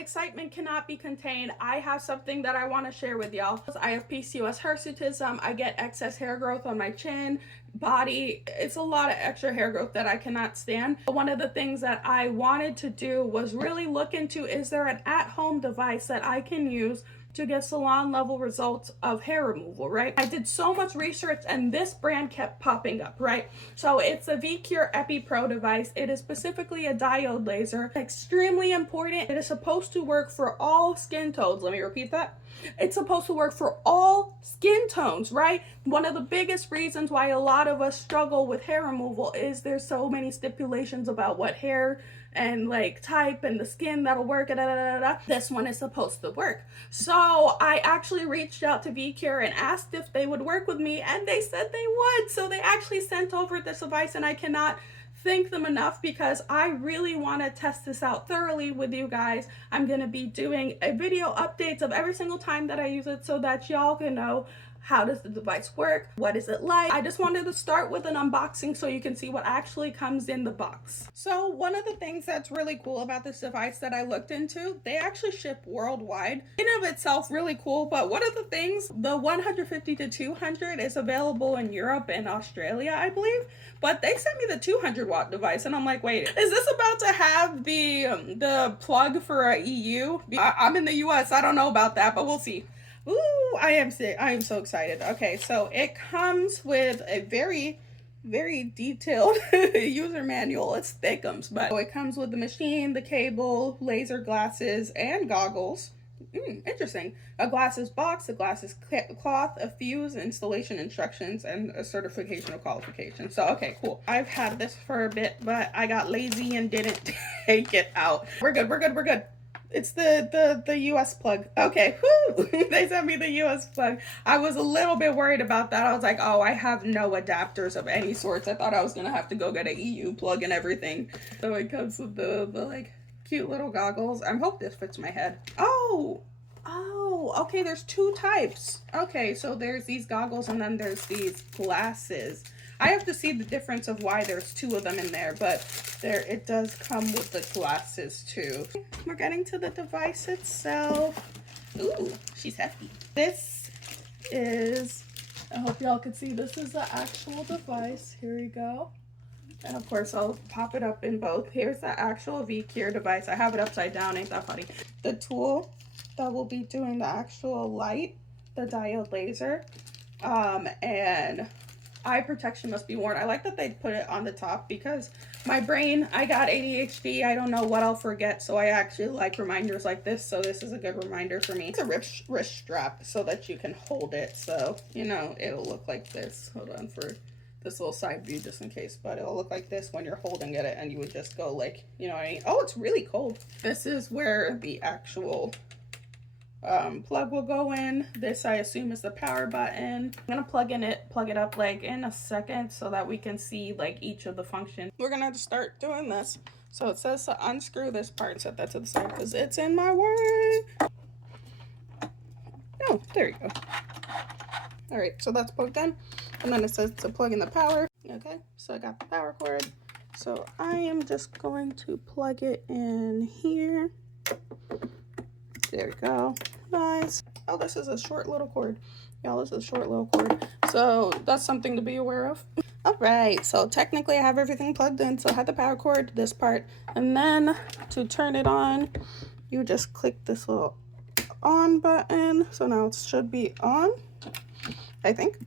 excitement cannot be contained. I have something that I want to share with y'all. I have PCOS hirsutism. I get excess hair growth on my chin, body. It's a lot of extra hair growth that I cannot stand. One of the things that I wanted to do was really look into, is there an at-home device that I can use to get salon level results of hair removal, right? I did so much research and this brand kept popping up, right? So it's a Viqure EpiPro device. It is specifically a diode laser. Extremely important. It is supposed to work for all skin tones. Let me repeat that. It's supposed to work for all skin tones, right? One of the biggest reasons why a lot of us struggle with hair removal is there's so many stipulations about what hair and like type and the skin that'll work. This one is supposed to work. So I actually reached out to Viqure and asked if they would work with me, and they said they would. So they actually sent over this device, and I cannot thank them enough because I really want to test this out thoroughly with you guys. I'm going to be doing a video updates of every single time that I use it so that y'all can know how does the device work, what is it like. I just wanted to start with an unboxing so you can see what actually comes in the box. So one of the things that's really cool about this device that I looked into, they actually ship worldwide. In of itself really cool, but one of the things, the 150 to 200 is available in Europe and Australia, I believe, but they sent me the 200 watt device and I'm like, wait, is this about to have the plug for a EU? I'm in the US, I don't know about that, but we'll see. Ooh, I am so excited. Okay, so it comes with a very detailed user manual. It's thickums, but it comes with the machine, the cable, laser glasses, and goggles. Interesting. A glasses box, a glasses cloth, a fuse, installation instructions, and a certification of qualification. So, okay, cool. I've had this for a bit, but I got lazy and didn't take it out. We're good. It's the US plug. Okay, whoo! They sent me the US plug. I was a little bit worried about that. I was like, oh, I have no adapters of any sorts. I thought I was gonna have to go get an EU plug and everything. So it comes with the like cute little goggles. I hope this fits my head. Oh, okay, there's two types. Okay, so there's these goggles and then there's these glasses. I have to see the difference of why there's two of them in there, but it does come with the glasses too. We're getting to the device itself. Ooh, she's hefty. This is, I hope y'all can see, this is the actual device. Here we go. And of course, I'll pop it up in both. Here's the actual Viqure device. I have it upside down, ain't that funny? The tool that will be doing the actual light, the diode laser, and eye protection must be worn. I like that they put it on the top because my brain, I got ADHD. I don't know what I'll forget. So I actually like reminders like this. So this is a good reminder for me. It's a wrist strap so that you can hold it. So, you know, it'll look like this. Hold on for this little side view just in case. But it'll look like this when you're holding it and you would just go like, you know what I mean? Oh, it's really cold. This is where the actual plug will go in. This I assume is the power button. I'm gonna plug it up like in a second so that we can see like each of the functions. We're gonna have to start doing this. So it says to unscrew this part and set that to the side because it's in my way. Oh, there you go. All right, so that's plugged in, and then it says to plug in the power. Okay, so I got the power cord. So I am just going to plug it in here. There we go. Nice. Oh, this is a short little cord. Y'all, this is a short little cord. So that's something to be aware of. All right. So technically I have everything plugged in. So I had the power cord, this part. And then to turn it on, you just click this little on button. So now it should be on, I think.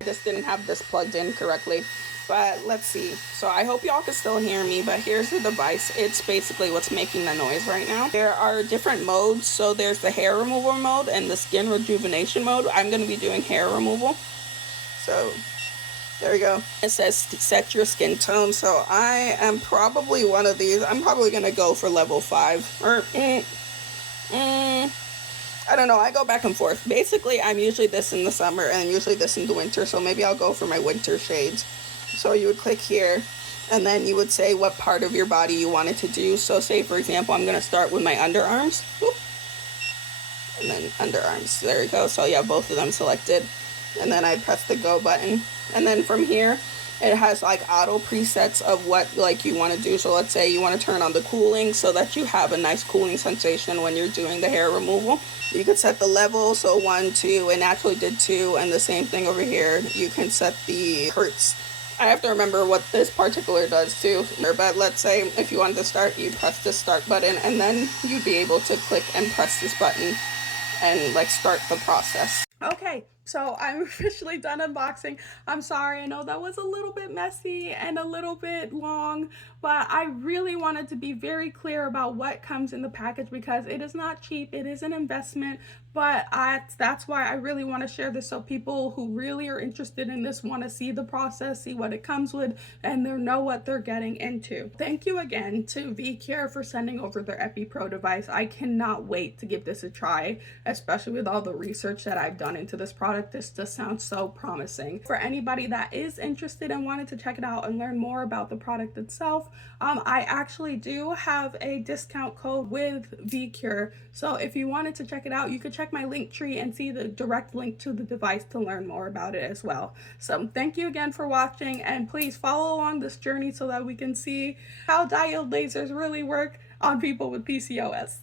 I just didn't have this plugged in correctly. But let's see. So I hope y'all can still hear me, but here's the device. It's basically what's making the noise right now. There are different modes. So there's the hair removal mode and the skin rejuvenation mode. I'm going to be doing hair removal. So there we go. It says set your skin tone. So I am probably one of these. I'm probably going to go for level 5 or I don't know. I go back and forth. Basically, I'm usually this in the summer and usually this in the winter. So maybe I'll go for my winter shades. So you would click here and then you would say what part of your body you wanted to do. So say, for example, I'm going to start with my underarms. Whoop. And then underarms. There we go. So you have both of them selected. And then I press the go button. And then from here, It has like auto presets of what like you want to do. So let's say you want to turn on the cooling so that you have a nice cooling sensation when you're doing the hair removal. You could set the level, so 1, 2, it naturally did 2, and the same thing over here. You can set the hertz. I have to remember what this particular does too. But let's say if you wanted to start, you press the start button, and then you'd be able to click and press this button and like start the process. Okay, so I'm officially done unboxing. I'm sorry, I know that was a little bit messy and a little bit long, but I really wanted to be very clear about what comes in the package because it is not cheap, it is an investment, but that's why I really want to share this so people who really are interested in this want to see the process, see what it comes with, and they know what they're getting into. Thank you again to Viqure for sending over their EpiPro device. I cannot wait to give this a try, especially with all the research that I've done into this product. This just sounds so promising. For anybody that is interested and wanted to check it out and learn more about the product itself, I actually do have a discount code with Viqure. So if you wanted to check it out, you could check my link tree and see the direct link to the device to learn more about it as well. So thank you again for watching, and please follow along this journey so that we can see how diode lasers really work on people with PCOS.